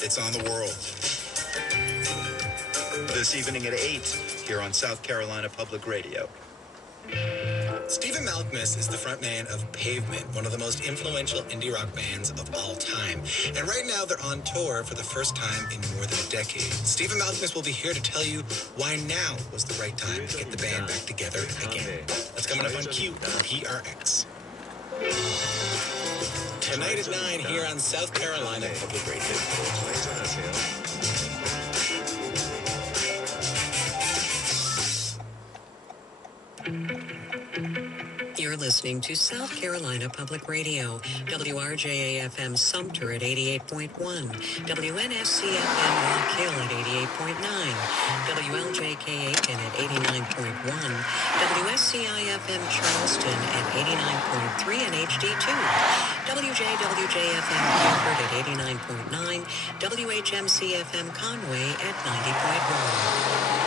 It's on the world. This evening at 8, here on South Carolina Public Radio. Stephen Malkmus is the frontman of Pavement, one of the most influential indie rock bands of all time. And right now they're on tour for the first time in more than a decade. Stephen Malkmus will be here to tell you why now was the right time to get the band back together again. That's coming up on Q from PRX. Tonight at 9 here on South Carolina Public Radio. You're listening to South Carolina Public Radio, WRJA-FM Sumter at 88.1, WNSC-FM Rock Hill at 88.9, WLJK-Aiken at 89.1, WSCI-FM Charleston at 89.3 and HD2, WJWJ-FM Beaufort at 89.9, WHMC-FM Conway at 90.1.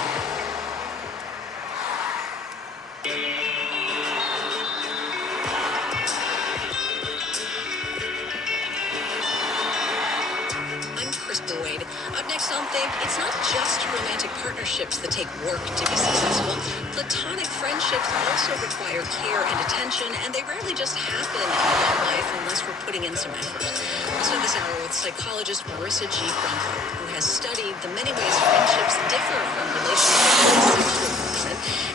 Up next on Think, it's not just romantic partnerships that take work to be successful. Platonic friendships also require care and attention, and they rarely just happen in adult life unless we're putting in some effort. So this hour with psychologist Marissa G. Brumpo, who has studied the many ways friendships differ from relationships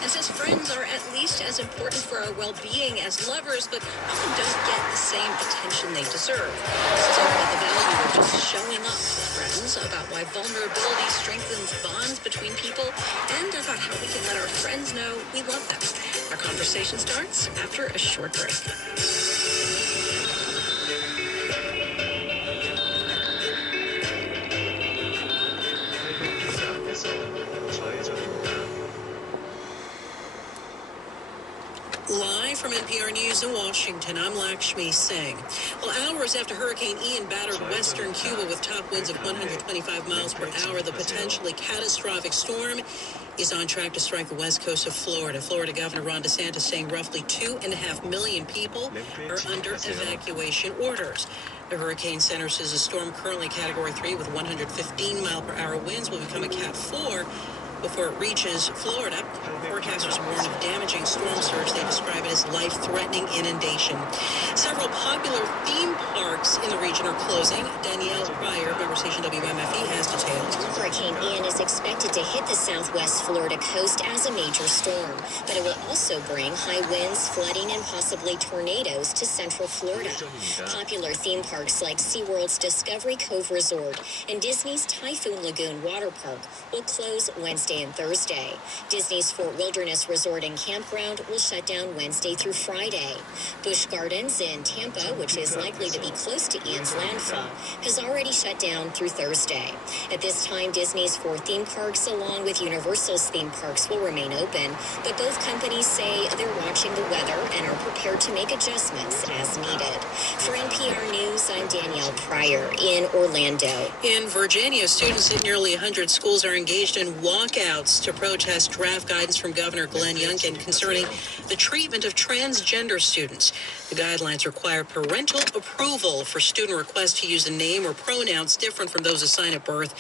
and says friends are at least as important for our well-being as lovers, but often don't get the same attention they deserve. This is all about the value of just showing up for friends, about why vulnerability strengthens bonds between people, and about how we can let our friends know we love them. Our conversation starts after a short break. Live from NPR News in Washington, I'm Lakshmi Singh. Well, hours after Hurricane Ian battered western Cuba with top winds of 125 miles per hour, the potentially catastrophic storm is on track to strike the west coast of Florida. Florida Governor Ron DeSantis saying roughly 2.5 million people are under evacuation orders. The Hurricane Center says a storm currently Category 3 with 115 mile per hour winds will become a Cat 4 before it reaches Florida. Forecasters warn of damaging storm surge. They describe it as life-threatening inundation. Several popular theme parks in the region are closing. Danielle Pryor, member station WMFE, has details. Hurricane Ian is expected to hit the southwest Florida coast as a major storm, but it will also bring high winds, flooding, and possibly tornadoes to central Florida. Popular theme parks like SeaWorld's Discovery Cove Resort and Disney's Typhoon Lagoon Water Park will close Wednesday and Thursday. Disney's Fort Wilderness Resort and Campground will shut down Wednesday through Friday. Busch Gardens in Tampa, which is likely to be close to Ian's landfall, has already shut down through Thursday. At this time, Disney's 4 theme parks, along with Universal's theme parks, will remain open, but both companies say they're watching the weather and are prepared to make adjustments as needed. For NPR News, I'm Danielle Pryor in Orlando. In Virginia, students at nearly 100 schools are engaged in walkouts to protest draft guidance from Governor Glenn Youngkin concerning the treatment of transgender students. The guidelines require parental approval for student requests to use a name or pronouns different from those assigned at birth.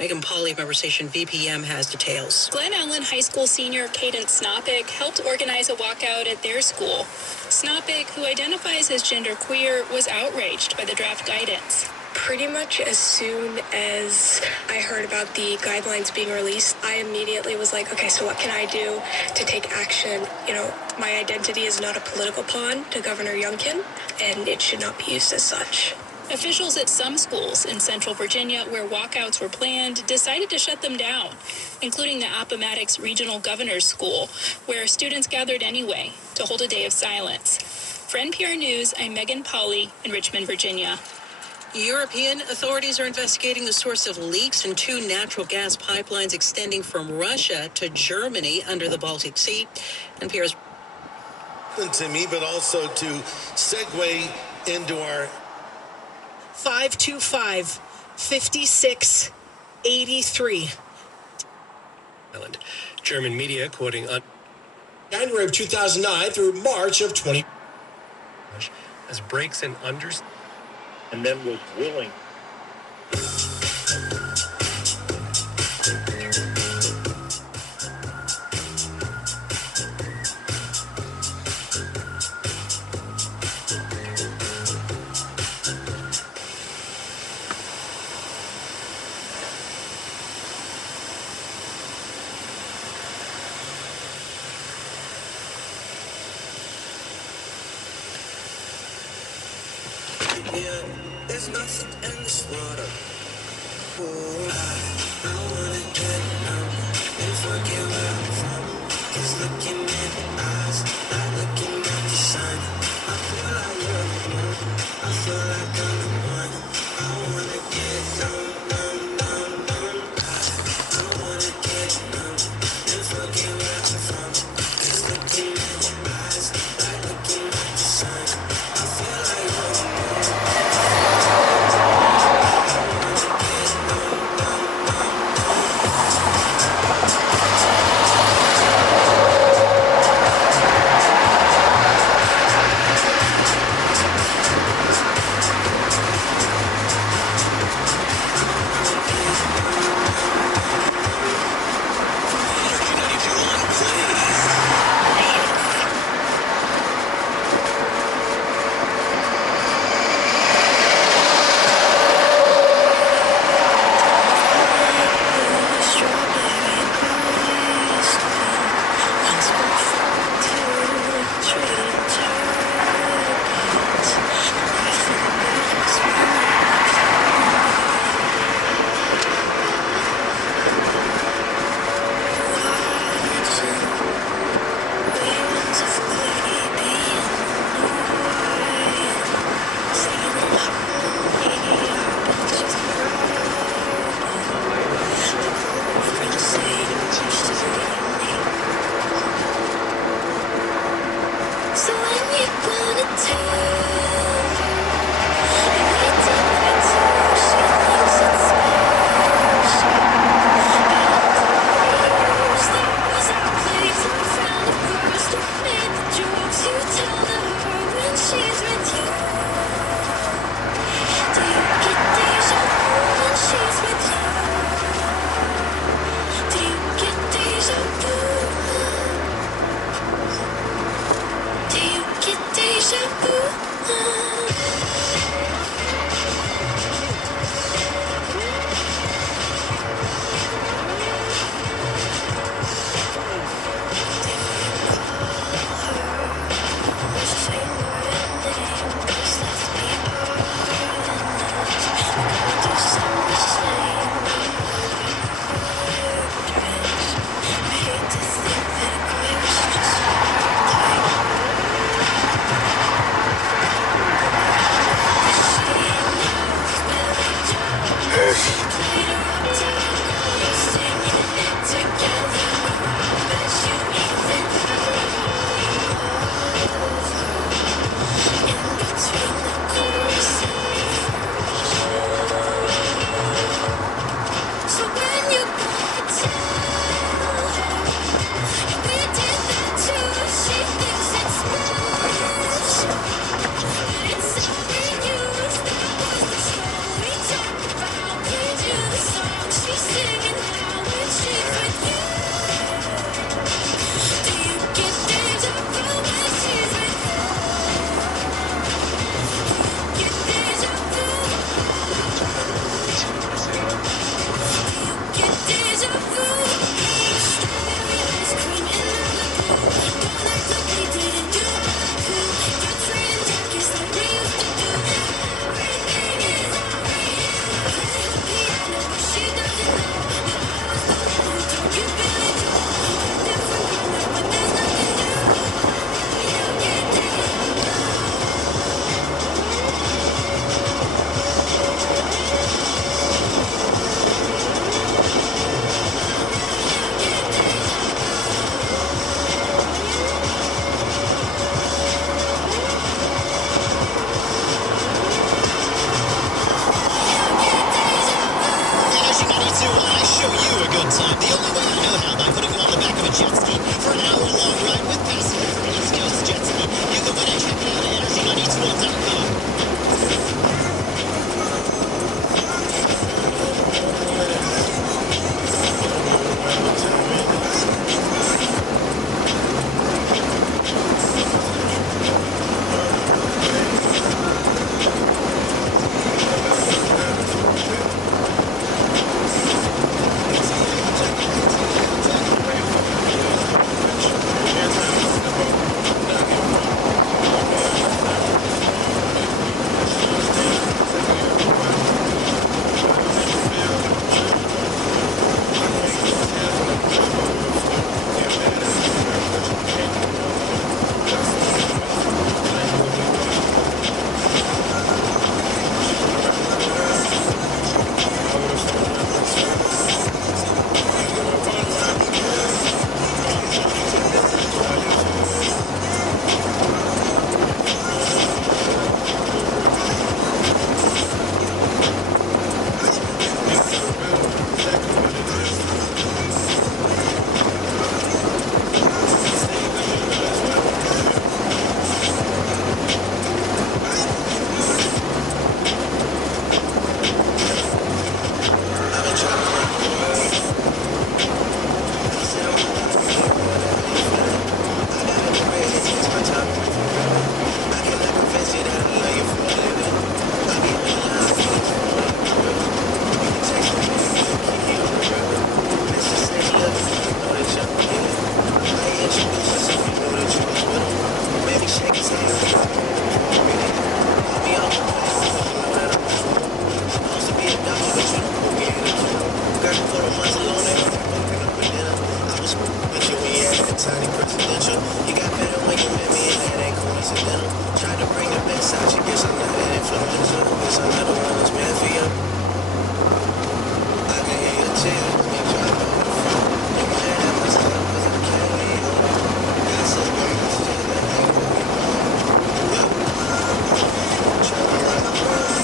Megan Pauley, member station VPM, has details. Glen Ellen High School senior Cadence Snopik helped organize a walkout at their school. Snopik, who identifies as genderqueer, was outraged by the draft guidance. Pretty much as soon as I heard about the guidelines being released, I immediately was like, okay, so what can I do to take action? You know, my identity is not a political pawn to Governor Youngkin, and it should not be used as such. Officials at some schools in Central Virginia where walkouts were planned decided to shut them down, including the Appomattox Regional Governor's School, where students gathered anyway to hold a day of silence. For NPR News, I'm Megan Pauley in Richmond, Virginia. European authorities are investigating the source of leaks in 2 natural gas pipelines extending from Russia to Germany under the Baltic Sea. NPR's to me, but also to segue into our 525-5683. German media quoting January of 2009 through March of 20. As breaks and unders. And then was willing. Yeah, there's nothing in this water. Ooh, I wanna get numb and forget where I'm from. 'Cause looking in your eyes, like looking at the sun. I feel like you're the one. I feel like I'm the one. I wanna get numb, numb, numb, numb. I wanna get numb and forget where I'm from. 'Cause looking in your eyes, like looking at the sun. I feel like you're the one. Tried to bring the best out you, guess I'm not an influencer. Guess I'm not the one that's meant for you. I can hear your tears when you try to hold the phone. You might have my stuff, cause I can't leave you alone. Got some girls just that ain't what we want. Yup. Travel around the world.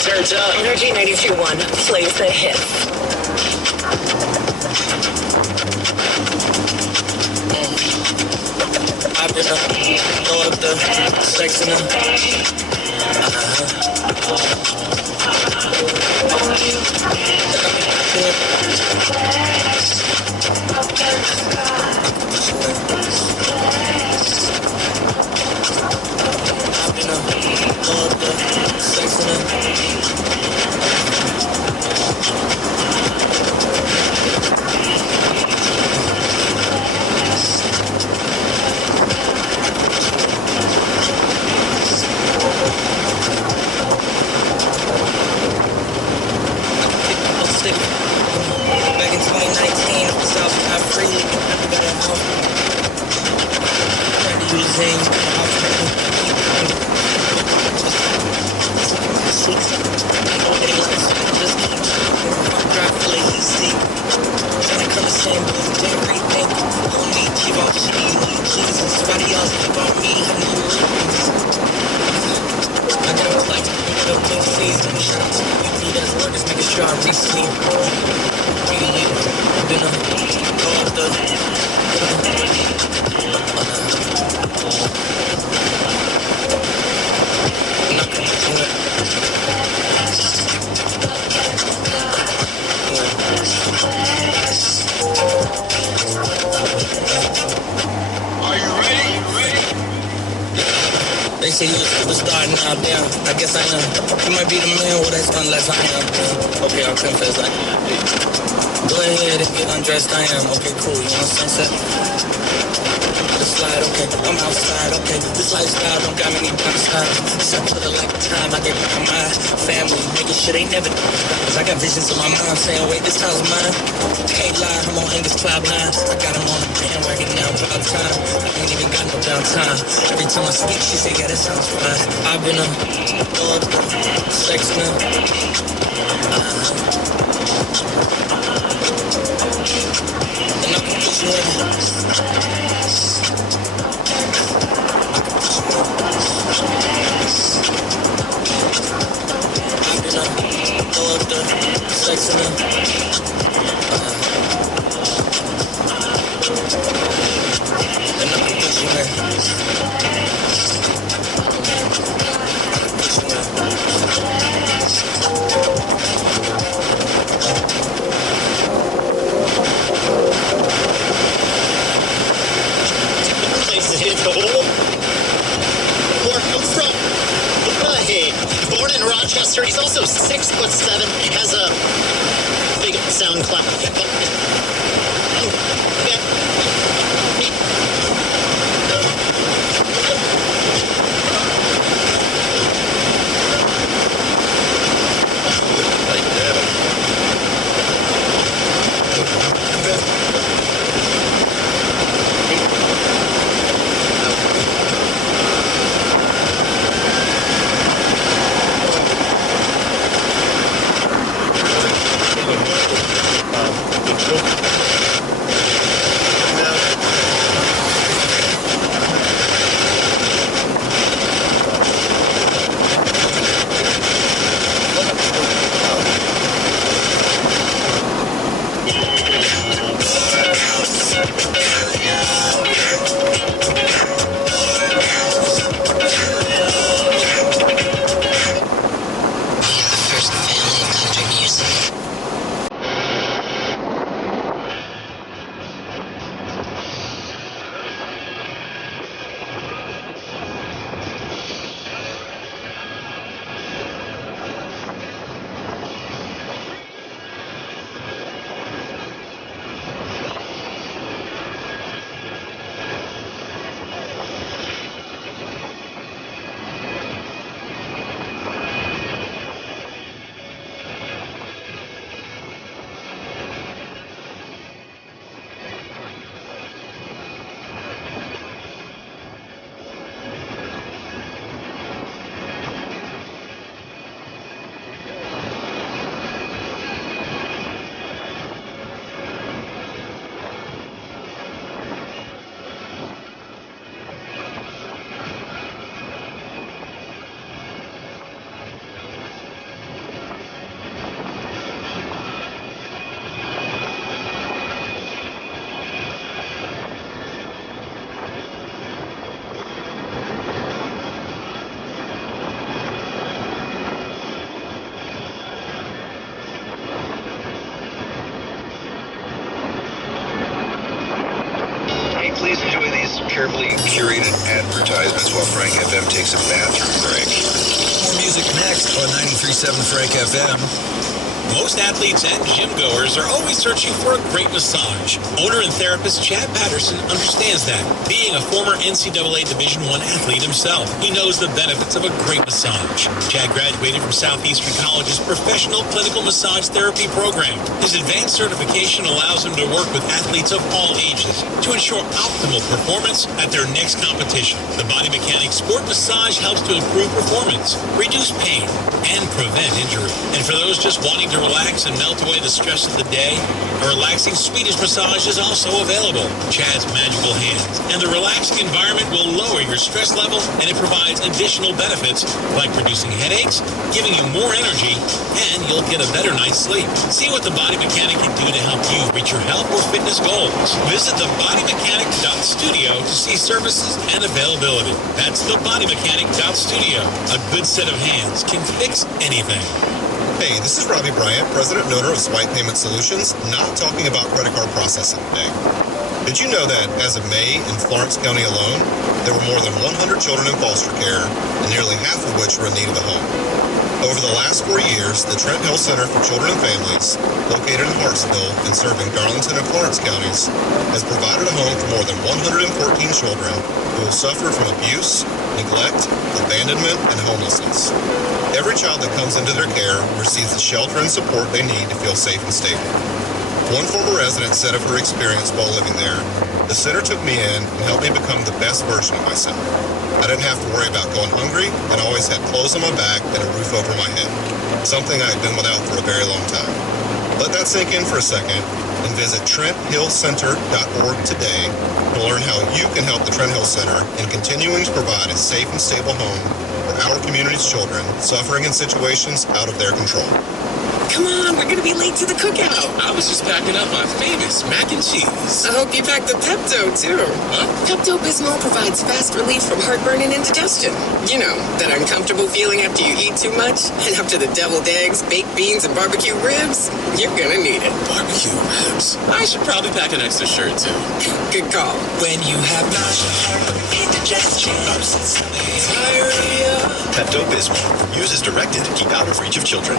Turns up. Energy 92.1 plays the hits. I've been throw up the sex in them. 2019, I was out not freely, I got a home. Trying to use things, somebody else about me, I got a flight, I got big fees, and shout out to the people that's workers, making sure I re-sleep. Really, been go up the, I'm not gonna do it. Are you ready? They say you're a superstar now, damn. I guess I am. You might be the man, well that's unless I am. Okay, I'll confess I am. Go ahead and get undressed, I am. Okay, cool, you want sunset? The slide, okay, I'm outside, okay. This lifestyle don't got many downside. Except for the lack of time I get with my family. Making sure they never do. Cause I got visions of my mom saying, wait, this house mine. Can't lie, I'm on English cloud 9. I got him on the bandwagon now, about time. I ain't even got no downtime. Every time I speak, she say, yeah, that sounds fine. I've been a dog, sex man. And I can put you in. I've been a dog, sex man. And I can put you in. Place to hit the hole. Where I'm from. Hey, born in Rochester, he's also 6'7", has a big sound cloud. Please enjoy these carefully curated advertisements while Frank FM takes a bathroom break. More music next on 93.7 Frank FM. Most athletes and gym goers are always searching for a great massage. Owner and therapist Chad Patterson understands that. Being a former NCAA Division I athlete himself, he knows the benefits of a great massage. Chad graduated from Southeastern College's Professional Clinical Massage Therapy program. His advanced certification allows him to work with athletes of all ages to ensure optimal performance at their next competition. The Body Mechanics Sport Massage helps to improve performance, reduce pain, and prevent injury. And for those just wanting to relax and melt away the stress of the day, a relaxing Swedish massage is also available. Chad's magical hands and the relaxing environment will lower your stress level, and it provides additional benefits like reducing headaches, giving you more energy, and you'll get a better night's sleep. See what the Body Mechanic can do to help you reach your health or fitness goals. Visit thebodymechanic.studio to see services and availability. That's thebodymechanic.studio. A good set of hands can fix anything. Hey, this is Robbie Bryant, President and owner of Swipe Payment Solutions, not talking about credit card processing today. Did you know that as of May in Florence County alone, there were more than 100 children in foster care, and nearly half of which were in need of a home? Over the last 4 years, the Trent Hill Center for Children and Families, located in Hartsville and serving Darlington and Florence counties, has provided a home for more than 114 children who have suffered from abuse, neglect, abandonment, and homelessness. Every child that comes into their care receives the shelter and support they need to feel safe and stable. One former resident said of her experience while living there, "The center took me in and helped me become the best version of myself. I didn't have to worry about going hungry and always had clothes on my back and a roof over my head, something I had been without for a very long time." Let that sink in for a second and visit TrentHillCenter.org today to learn how you can help the Trent Hill Center in continuing to provide a safe and stable home for our community's children suffering in situations out of their control. Come on, we're gonna be late to the cookout. I was just packing up my famous mac and cheese. I hope you packed the Pepto, too. Huh? Pepto-Bismol provides fast relief from heartburn and indigestion. You know, that uncomfortable feeling after you eat too much, and after the deviled eggs, baked beans, and barbecue ribs. You're gonna need it. Barbecue ribs? I should probably pack an extra shirt, too. Good call. When you have nausea, indigestion, diarrhea. Pepto-Bismol. Use as directed to keep out of reach of children.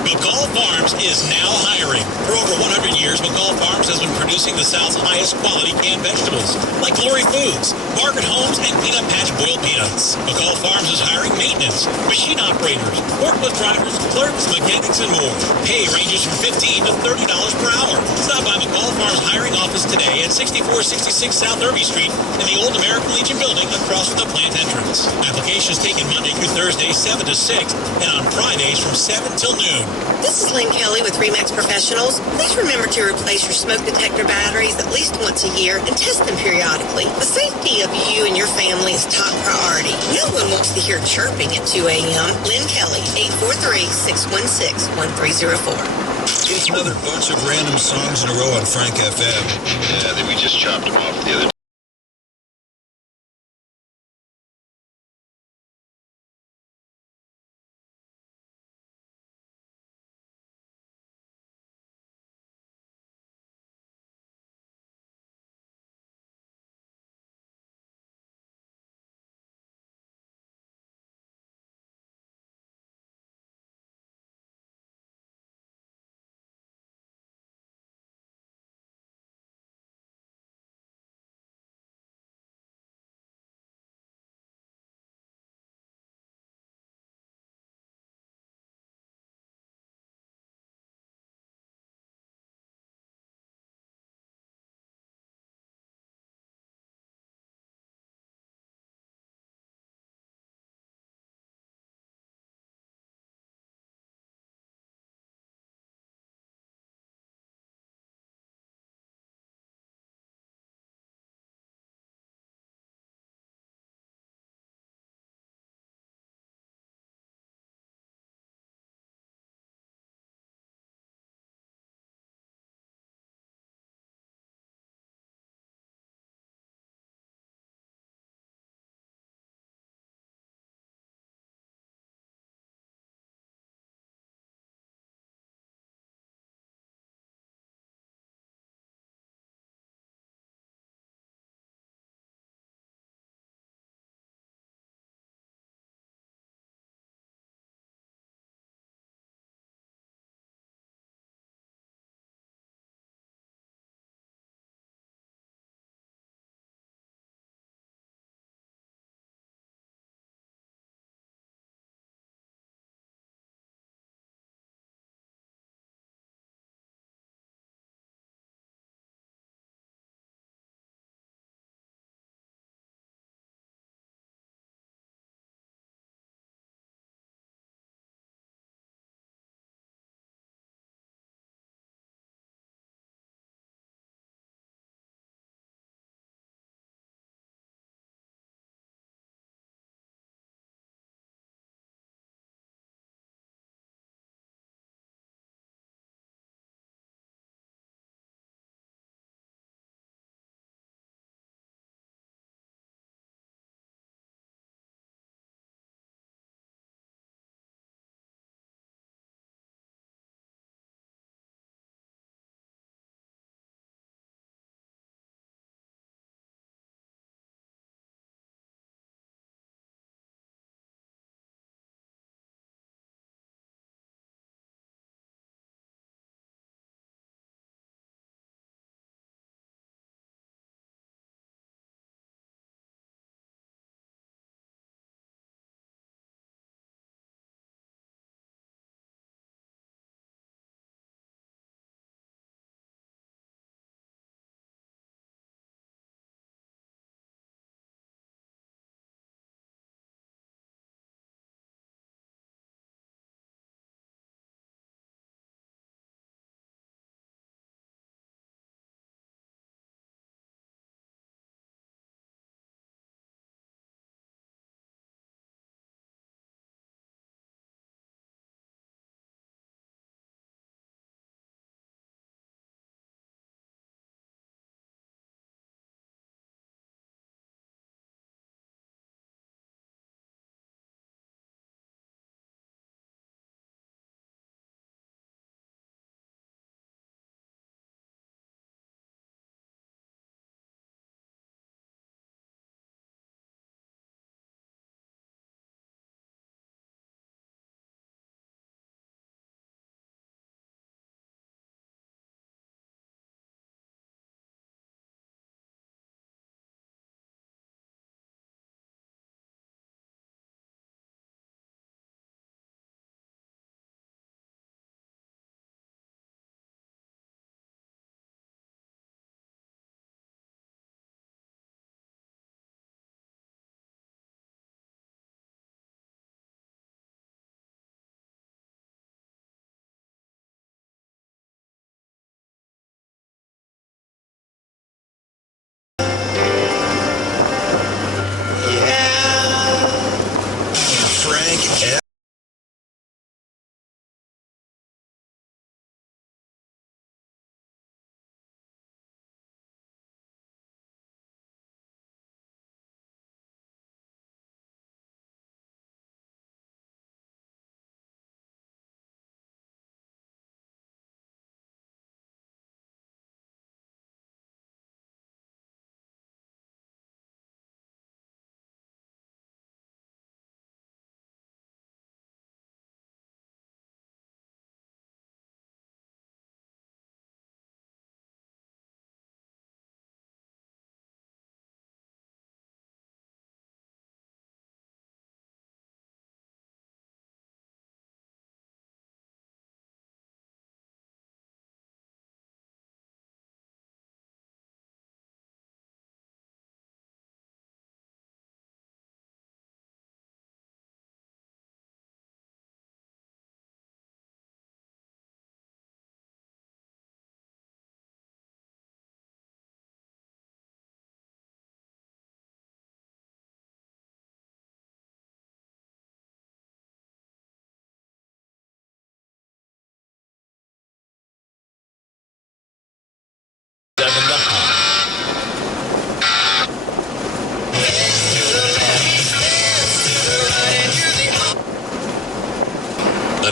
McCall Farms is now hiring. For over 100 years, McCall Farms has been producing the South's highest quality canned vegetables, like Glory Foods, Margaret Homes, and Peanut Patch boiled peanuts. McCall Farms is hiring maintenance, machine operators, forklift drivers, clerks, mechanics, and more. Pay ranges from $15 to $30 per hour. Stop by McCall Farms hiring office today at 6466 South Irby Street in the Old American Legion building across from the plant entrance. Applications taken Monday through Thursday, 7 to 6, and on Fridays from 7 till noon. This is Lynn Kelly with Remax Professionals. Please remember to replace your smoke detector batteries at least once a year and test them periodically. The safety of you and your family is top priority. No one wants to hear chirping at 2 a.m. Lynn Kelly, 843-616-1304. It's another bunch of random songs in a row on Frank FM. Yeah, we just chopped them off the other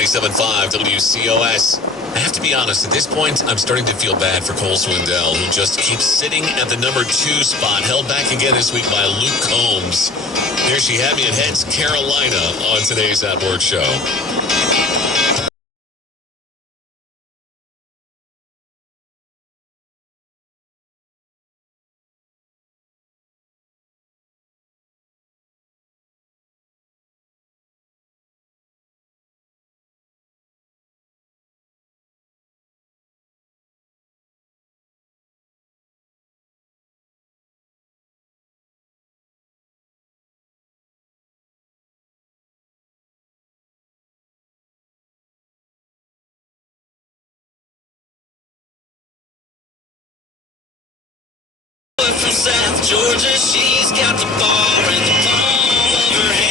97.5 WCOS. I have to be honest, at this point, I'm starting to feel bad for Cole Swindell, who just keeps sitting at the number 2 spot, held back again this week by Luke Combs. There she had me at Heads Carolina on today's At Work show. From South Georgia, she's got the bar and the